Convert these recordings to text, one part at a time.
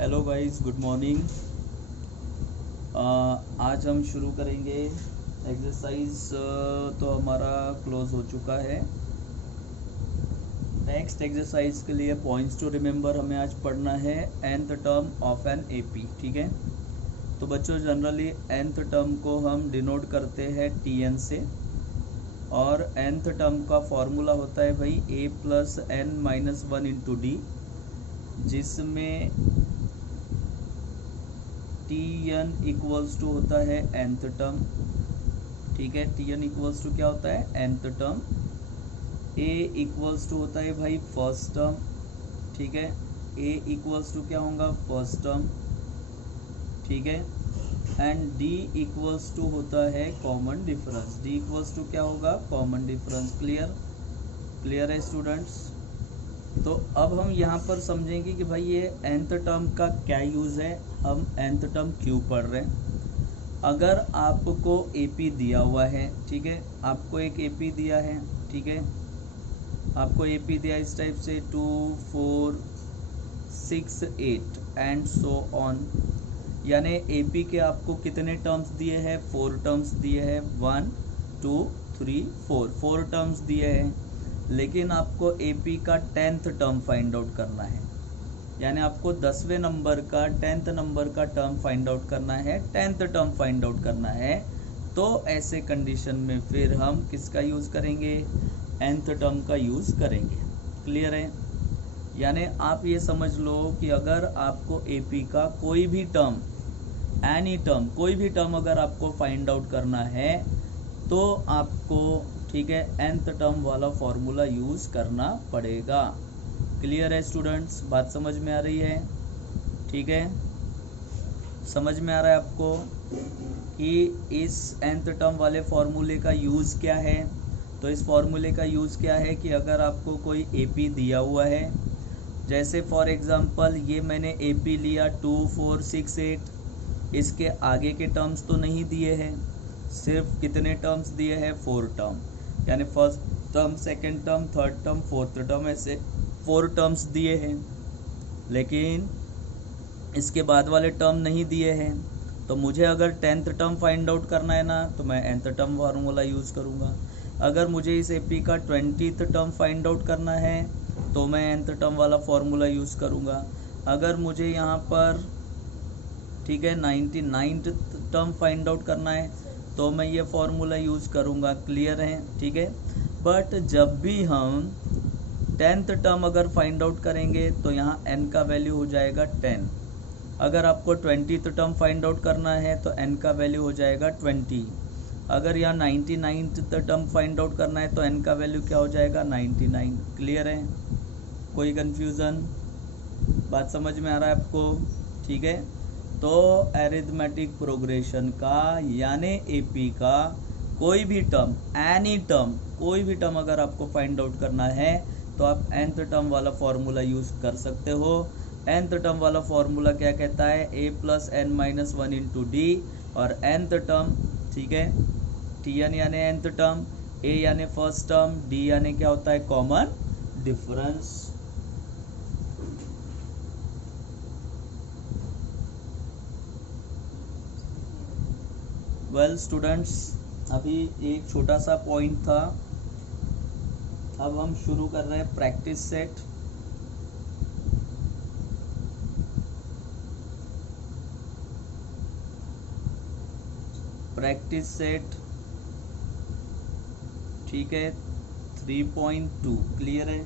Hello guys, good morning. आज हम शुरू करेंगे एक्सरसाइज। तो हमारा क्लोज हो चुका है। नेक्स्ट एक्सरसाइज के लिए पॉइंट्स टू रिमेंबर हमें आज पढ़ना है nth term of an AP. ठीक है, तो बच्चों जनरली nth टर्म को हम डिनोट करते हैं tn से, और nth टर्म का फॉर्मूला होता है भाई a plus n minus one into D, जिसमें tn इक्वल्स टू होता है nth टर्म। ठीक है, tn इक्वल्स टू क्या होता है nth term. a equals to होता है भाई फर्स्ट टर्म। ठीक है, a इक्वल्स टू क्या होगा फर्स्ट टर्म। ठीक है, एंड d इक्वल्स टू होता है common difference. d equals to क्या होगा कॉमन डिफरेंस। क्लियर है स्टूडेंट्स। तो अब हम यहाँ पर समझेंगे कि भाई ये nth टर्म का क्या यूज़ है, हम nth टर्म क्यों पढ़ रहे हैं। अगर आपको AP दिया हुआ है, ठीक है, आपको एक AP दिया है, ठीक है, आपको AP दिया इस टाइप से 2 4 6 8 एंड सो ऑन, यानी AP के आपको कितने टर्म्स दिए हैं 4 टर्म्स दिए हैं 1 2 3 4 टर्म्स दिए हैं। लेकिन आपको AP का 10th टर्म फाइंड आउट करना है, यानी आपको 10वें नंबर का 10th नंबर का टर्म फाइंड आउट करना है, 10th टर्म फाइंड आउट करना है। तो ऐसे कंडीशन में फिर हम किसका यूज़ करेंगे nth टर्म का यूज़ करेंगे। क्लियर है, यानी आप ये समझ लो कि अगर आपको AP का कोई भी टर्म एनी टर्म कोई भी टर्म अगर आपको फाइंड आउट करना है तो आपको, ठीक है, nth टर्म वाला फॉर्मूला यूज़ करना पड़ेगा। क्लियर है स्टूडेंट्स, बात समझ में आ रही है। ठीक है, समझ में आ रहा है आपको कि इस nth टर्म वाले फॉर्मूले का यूज़ क्या है। तो इस फॉर्मूले का यूज़ क्या है कि अगर आपको कोई AP दिया हुआ है, जैसे फॉर एग्जांपल ये मैंने AP लिया 2 4 6 8, इसके आगे के टर्म्स तो नहीं दिए हैं, सिर्फ कितने टर्म्स दिए हैं 4 टर्म, यानी first term second term third term fourth term, ऐसे 4 टर्म्स दिए हैं। लेकिन इसके बाद वाले टर्म नहीं दिए हैं। तो मुझे अगर 10th टर्म फाइंड आउट करना है ना, तो मैं nth टर्म फार्मूला यूज़ करूँगा। अगर मुझे इस AP का 20th टर्म फाइंड आउट करना है तो मैं nth टर्म वाला फॉर्मूला यूज़ करूँगा। अगर मुझे यहाँ पर, ठीक है, 99th टर्म फाइंड आउट करना है तो मैं ये फॉर्मूला यूज़ करूँगा। क्लियर है, ठीक है। बट जब भी हम 10th टर्म अगर फाइंड आउट करेंगे तो यहाँ n का वैल्यू हो जाएगा 10। अगर आपको 20th टर्म फाइंड आउट करना है तो n का वैल्यू हो जाएगा 20। अगर यहाँ 99th टर्म फाइंड आउट करना है तो n का वैल्यू क्या हो जाएगा 99। क्लियर है, कोई कन्फ्यूज़न, बात समझ में आ रहा है आपको। ठीक है, तो एरिथमेटिक प्रोग्रेशन का यानी AP का कोई भी टर्म एनी टर्म कोई भी टर्म अगर आपको फाइंड आउट करना है तो आप nth टर्म वाला फॉर्मूला यूज़ कर सकते हो। nth टर्म वाला फॉर्मूला क्या कहता है a plus n minus one into D, और nth टर्म, ठीक है, tn यानी nth टर्म, a यानी फर्स्ट टर्म, d यानी क्या होता है कॉमन डिफरेंस। वेल स्टूडेंट्स, अभी एक छोटा सा पॉइंट था, अब हम शुरू कर रहे हैं प्रैक्टिस सेट। प्रैक्टिस सेट, ठीक है, 3.2। क्लियर है,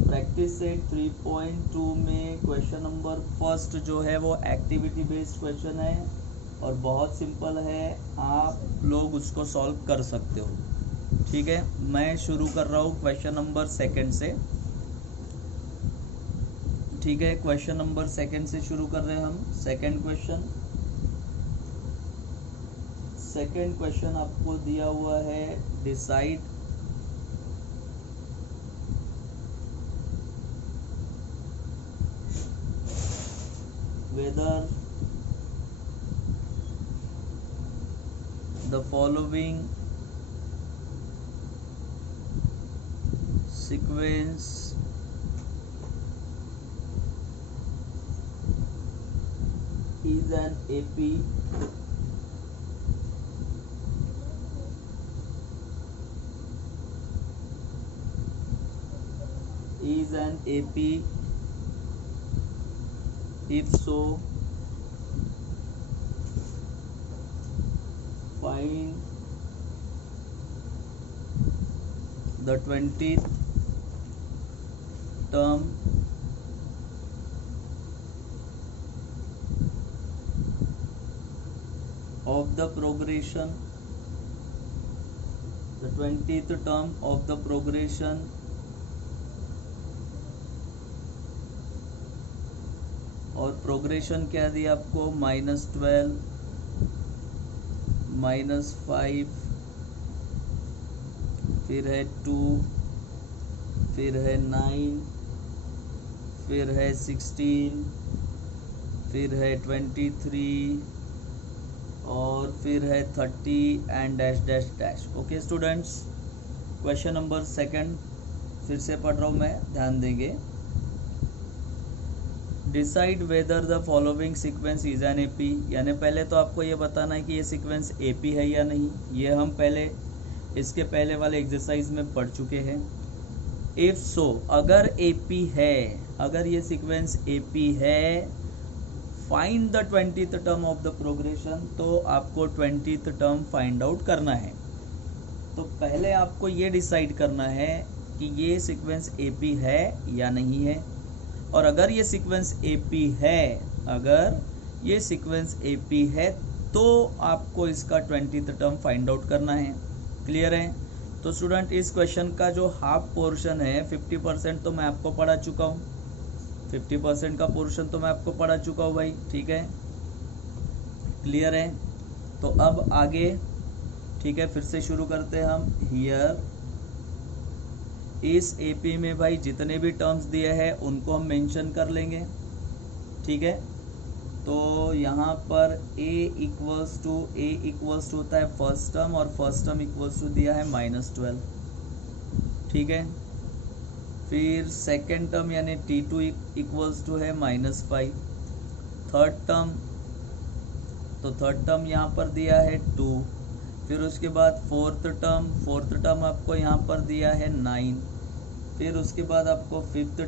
प्रैक्टिस सेट 3.2 में क्वेश्चन नंबर फर्स्ट जो है वो एक्टिविटी बेस्ड क्वेश्चन है और बहुत सिंपल है, आप लोग उसको सॉल्व कर सकते हो। ठीक है, मैं शुरू कर रहा हूँ क्वेश्चन नंबर सेकंड से। ठीक है, क्वेश्चन नंबर सेकंड से शुरू कर रहे हैं हम। सेकंड क्वेश्चन आपको दिया हुआ है, decide whether the following sequence is an AP is an AP? If so, find the 20th term of the progression, the 20th term of the progression और प्रोग्रेशन क्या दिया आपको, -12, -5, फिर है 2, फिर है 9, फिर है 16, फिर है 23 और फिर है 30 and dash dash dash. Okay students, question number 2 फिर से पढ़ रहा हूँ मैं, ध्यान देंगे। Decide whether the following sequence is an AP, यानी पहले तो आपको ये बताना है कि ये सीक्वेंस एपी है या नहीं। ये हम पहले इसके पहले वाले एक्सरसाइज में पढ़ चुके हैं। इफ सो, अगर एपी है, अगर ये सीक्वेंस एपी है, find the 20th term of the progression, तो आपको 20th टर्म फाइंड आउट करना है। तो पहले आपको ये डिसाइड करना है कि ये सीक्वेंस एपी है या नहीं है। और अगर ये सीक्वेंस एपी है, अगर ये सीक्वेंस एपी है तो आपको इसका 20th टर्म फाइंड आउट करना है। क्लियर है? तो स्टूडेंट, इस क्वेश्चन का जो हाफ पोर्शन है 50% तो मैं आपको पढ़ा चुका हूँ, 50% का पोर्शन तो मैं आपको पढ़ा चुका हूँ भाई, ठीक है? क्लियर है? तो अब आगे, ठीक है, फिर से शुरू करते हैं हम। हियर, इस एपी में भाई जितने भी टर्म्स दिए हैं उनको हम मेंशन कर लेंगे, ठीक है? तो यहाँ पर a इक्वल्स टू होता है फर्स्ट टर्म, और फर्स्ट टर्म इक्वल्स टू दिया है -12, ठीक है? फिर सेकेंड टर्म यानी t2 इक्वल्स टू है -5। थर्ड टर्म, तो थर्ड टर्म यहाँ पर दिया है 2। फिर उसके बाद फोर्थ टर्म आपको यहाँ पर दिया है 9। फिर उसके बाद आपको फिफ्थ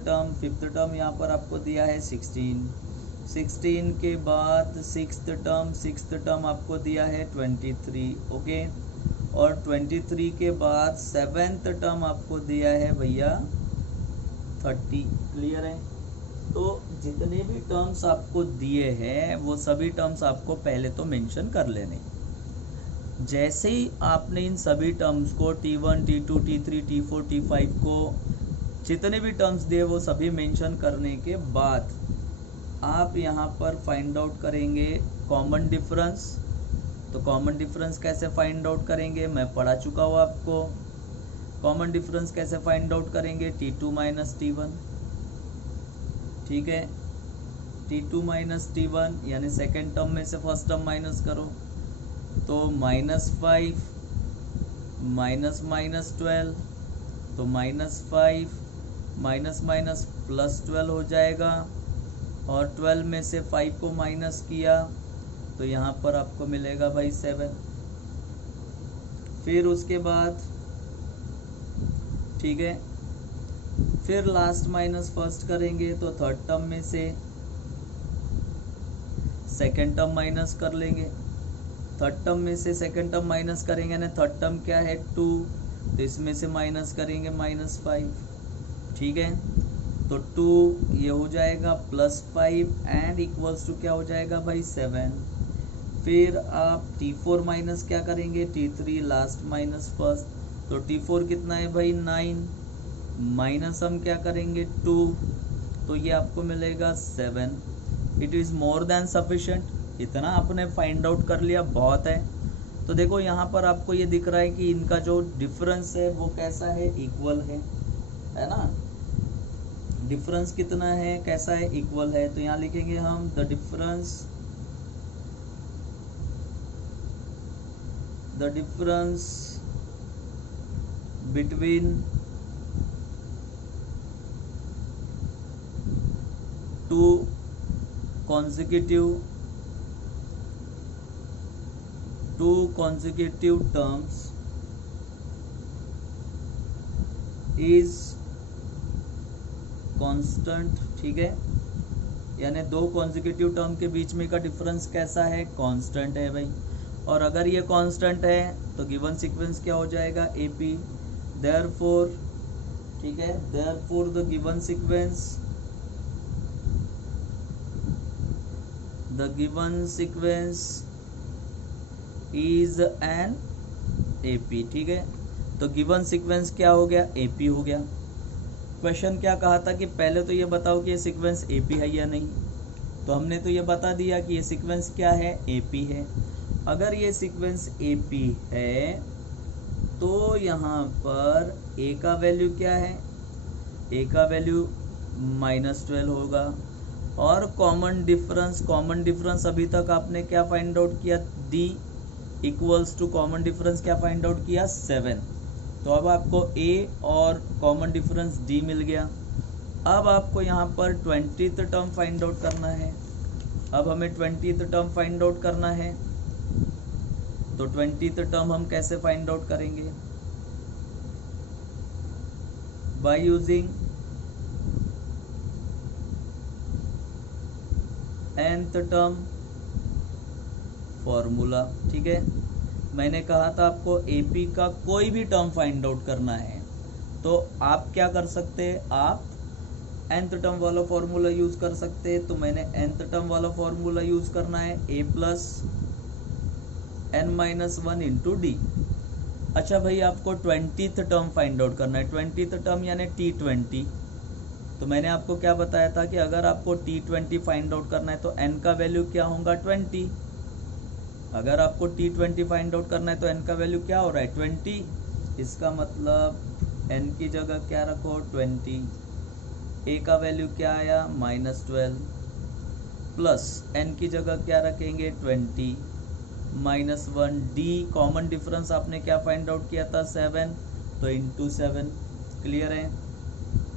टर्म यहाँ पर आपको दिया है 16 के बाद सिक्स्थ टर्म आपको दिया है 23, ओके? और 23 के बाद सेवेंथ टर्म आपको दिया है भैया 30। क्लियर है? तो जितने भी टर्म्स आपको दिए हैं वो सभी टर्म्स आपको पहले तो मेंशन कर लेने। जैसे ही आपने इन सभी टर्म्स को T1, T2, T3, T4, T5 को जितने भी टर्म्स दिए वो सभी मेंशन करने के बाद आप यहाँ पर फाइंड आउट करेंगे कॉमन डिफरेंस। तो कॉमन डिफरेंस कैसे फाइंड आउट करेंगे मैं पढ़ा चुका हूँ आपको। कॉमन डिफरेंस कैसे फाइंड आउट करेंगे, T2 - T1, ठीक है? T2 - T1 यानी सेकेंड टर्म में से फर्स्ट टर्म माइनस करो, तो -5 -12, तो -5 +12 हो जाएगा, और 12 में से 5 को माइनस किया तो यहाँ पर आपको मिलेगा भाई 7। फिर उसके बाद, ठीक है, फिर लास्ट माइनस फर्स्ट करेंगे तो थर्ड टर्म में से सेकेंड टर्म माइनस कर लेंगे। थर्ड टर्म में से सेकेंड टर्म माइनस करेंगे ना, थर्ड टर्म क्या है 2, तो इसमें से माइनस करेंगे -5, ठीक है? तो 2 ये हो जाएगा +5 एंड इक्वल्स टू क्या हो जाएगा भाई 7। फिर आप T4 माइनस क्या करेंगे, T3 लास्ट माइनस फर्स्ट, तो T4 कितना है भाई 9, माइनस हम क्या करेंगे 2, तो ये आपको मिलेगा 7। It is more than sufficient. इतना आपने फाइंड आउट कर लिया, बहुत है। तो देखो यहाँ पर आपको ये दिख रहा है कि इनका जो डिफरेंस है वो कैसा है, इक्वल है ना? डिफरेंस कितना है, कैसा है, इक्वल है। तो यहाँ लिखेंगे हम the difference between two consecutive two consecutive terms is constant, ठीक है, यानी दो कॉन्जिक्यूटिव टर्म के बीच में का डिफरेंस कैसा है, कांस्टेंट है भाई। और अगर ये कांस्टेंट है तो गिवन सीक्वेंस क्या हो जाएगा, एपी। देयरफॉर, ठीक है, therefore the given sequence is an AP, ठीक है। तो गिवन सीक्वेंस क्या हो गया, एपी हो गया। क्वेश्चन क्या कहा था कि पहले तो ये बताओ कि ये सीक्वेंस एपी है या नहीं, तो हमने तो ये बता दिया कि ये सीक्वेंस क्या है, एपी है। अगर ये सीक्वेंस एपी है तो यहाँ पर ए का वैल्यू क्या है, ए का वैल्यू -12 होगा। और कॉमन डिफरेंस अभी तक आपने क्या फाइंड आउट किया, D equals to common difference क्या फाइंड आउट किया, 7। तो अब आपको ए और कॉमन डिफरेंस डी मिल गया। अब आपको यहाँ पर 20th टर्म फाइंड आउट करना है। अब हमें 20th टर्म फाइंड आउट करना है, तो 20th टर्म हम कैसे फाइंड आउट करेंगे, bye using nth term formula, ठीक है। मैंने कहा था आपको एपी का कोई भी टर्म फाइंड आउट करना है तो आप क्या कर सकते हैं, आप nth टर्म वाला फॉर्मूला यूज कर सकते हैं। तो मैंने nth टर्म वाला फॉर्मूला यूज करना है, a plus n-1 into D. अच्छा भाई, आपको 20th टर्म फाइंड आउट करना है, 20th टर्म यानी T20। तो मैंने आपको क्या बताया था कि अगर आपको T20 फाइंड आउट करना है तो n का वैल्यू क्या होगा, 20। अगर आपको T20 फाइंड आउट करना है तो n का वैल्यू क्या हो रहा है, 20। इसका मतलब n की जगह क्या रखो, 20। a का वैल्यू क्या आया, -12, प्लस n की जगह क्या रखेंगे, 20 -1। d कॉमन डिफरेंस आपने क्या फाइंड आउट किया था, 7, तो इंटू 7। क्लियर है,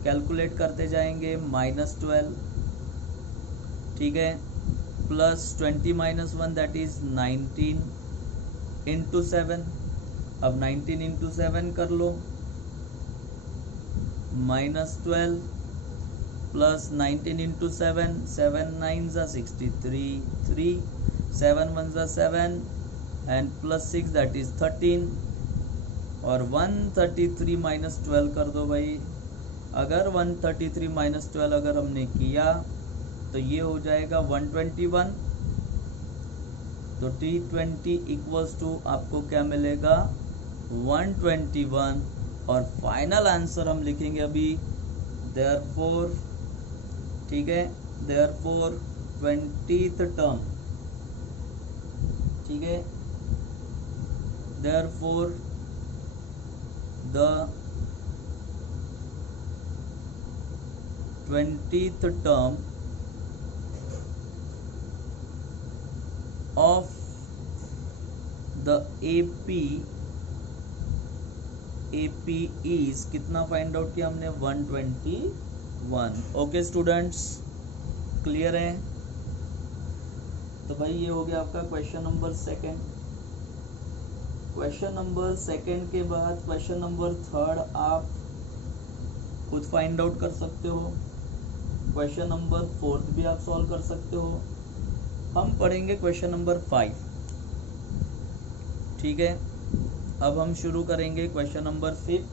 कैलकुलेट करते जाएंगे, -12, ठीक है, प्लस 20 -1 दैट इज 19 इंटू 7। अब 19 इंटू 7 कर लो, -12 प्लस 19 इंटू 7, 7 9 ज़ा 63, 3 7 1 ज़ा 7 एंड प्लस 6 दैट इज 13। और 133 -12 कर दो भाई। अगर 133 -12 अगर हमने किया तो ये हो जाएगा 121। तो T20 इक्वल्स टू आपको क्या मिलेगा, 121। और फाइनल आंसर हम लिखेंगे अभी, देयरफॉर, ठीक है, देयरफॉर 20th टर्म, ठीक है, therefore the 20th term of the AP is कितना फाइंड आउट किया हमने, 121। ओके स्टूडेंट्स, क्लियर है। तो भाई ये हो गया आपका क्वेश्चन नंबर 2। क्वेश्चन नंबर 2 के बाद क्वेश्चन नंबर 3 आप खुद फाइंड आउट कर सकते हो। क्वेश्चन नंबर 4 भी आप सॉल्व कर सकते हो। हम पढ़ेंगे क्वेश्चन नंबर 5, ठीक है। अब हम शुरू करेंगे question number 5।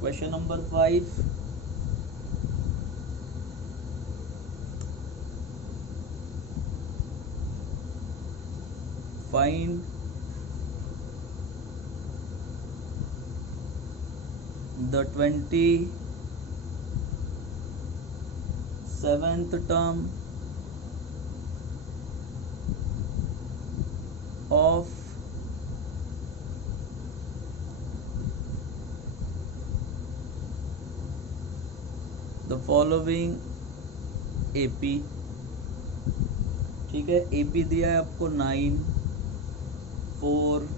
Question number 5, find the 27th term of the following AP, ठीक है। AP दिया है आपको 9, 4,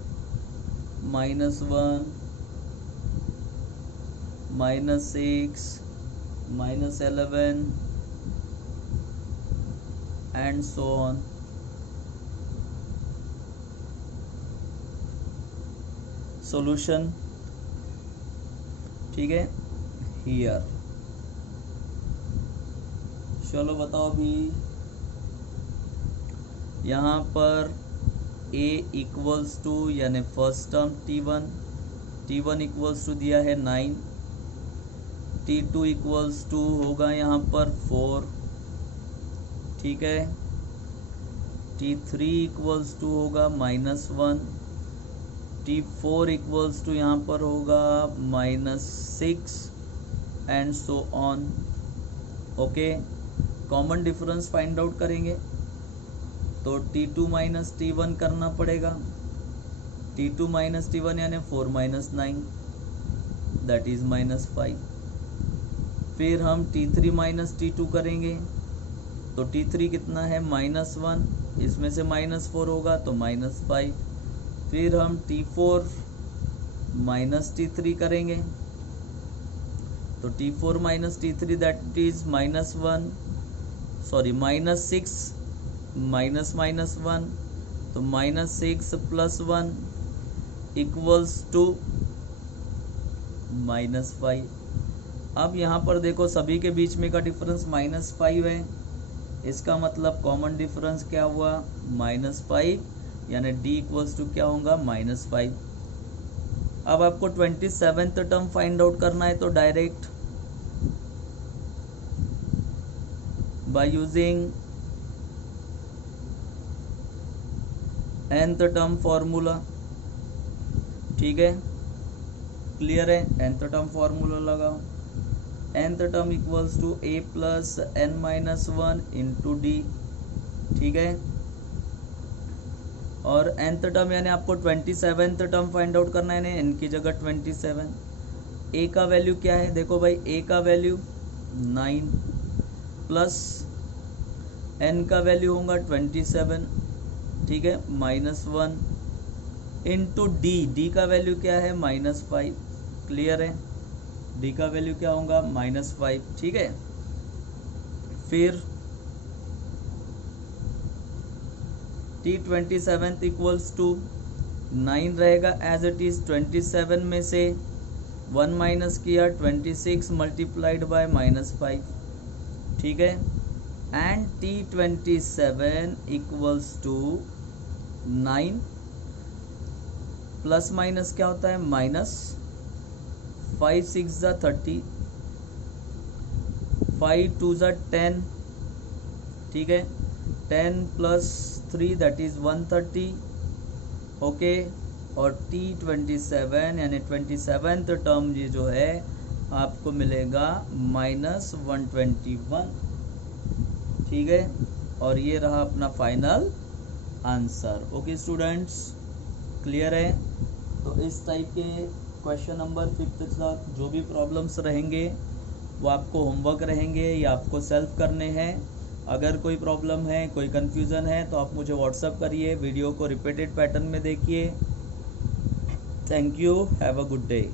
-1, -6, -11 and so on। सॉल्यूशन, ठीक है, हियर। चलो बताओ अभी यहाँ पर a इक्वल्स टू यानी first term t1 equals to दिया है 9, t2 इक्वल्स टू होगा यहाँ पर 4, ठीक है, t3 इक्वल्स टू होगा -1, t4 इक्वल्स टू यहाँ पर होगा -6 and so on. Okay, common difference find out करेंगे तो t2 माइनस t1 करना पड़ेगा, t2 माइनस t1 यानी 4 माइनस 9 दैट इज -5। फिर हम t3 माइनस t2 करेंगे तो t3 कितना है -1, इसमें से -4 होगा तो -5। फिर हम t4 माइनस t3 करेंगे तो t4 minus t3 that is -1, sorry -6 minus -1 तो -6 प्लस 1 इक्वल्स टू -5। अब यहाँ पर देखो सभी के बीच में का डिफरेंस -5 है, इसका मतलब कॉमन डिफरेंस क्या हुआ -5, यानी d इक्वल्स टू क्या होगा -5। अब आपको 27th टर्म फाइंड आउट करना है तो direct by using nth term formula, ठीक है, क्लियर है, nth टर्म फॉर्मूला लगाओ, nth term equals to a plus n minus 1 into D, ठीक है, और nth टर्म यानी आपको 27th टर्म फाइंड आउट करना है, n की जगह 27, a का वैल्यू क्या है, देखो भाई a का वैल्यू 9 प्लस n का वैल्यू होगा 27, ठीक है, -1 इंटू डी का वैल्यू क्या है -5, क्लियर है, डी का वैल्यू क्या होगा -5, ठीक है। फिर t27 इक्वल्स टू 9 रहेगा एज इट इज, 27 में से 1 माइनस किया 26 मल्टीप्लाइड बाय -5, ठीक है, and t27 equals to 9 plus minus क्या होता है -5 6 ज़ा 30, 5 2 ज़ा 10, ठीक है, 10 प्लस 3 दैट इज 130, ओके, और t27 यानी 27th टर्म ये जो है आपको मिलेगा -121, ठीक है, और ये रहा अपना final answer. Okay students, clear है। तो इस टाइप के क्वेश्चन नंबर 5th तक जो भी प्रॉब्लम्स रहेंगे वो आपको होमवर्क रहेंगे या आपको सेल्फ करने हैं। अगर कोई प्रॉब्लम है, कोई कन्फ्यूज़न है तो आप मुझे व्हाट्सअप करिए, वीडियो को रिपीटेड पैटर्न में देखिए। Thank you, have a good day.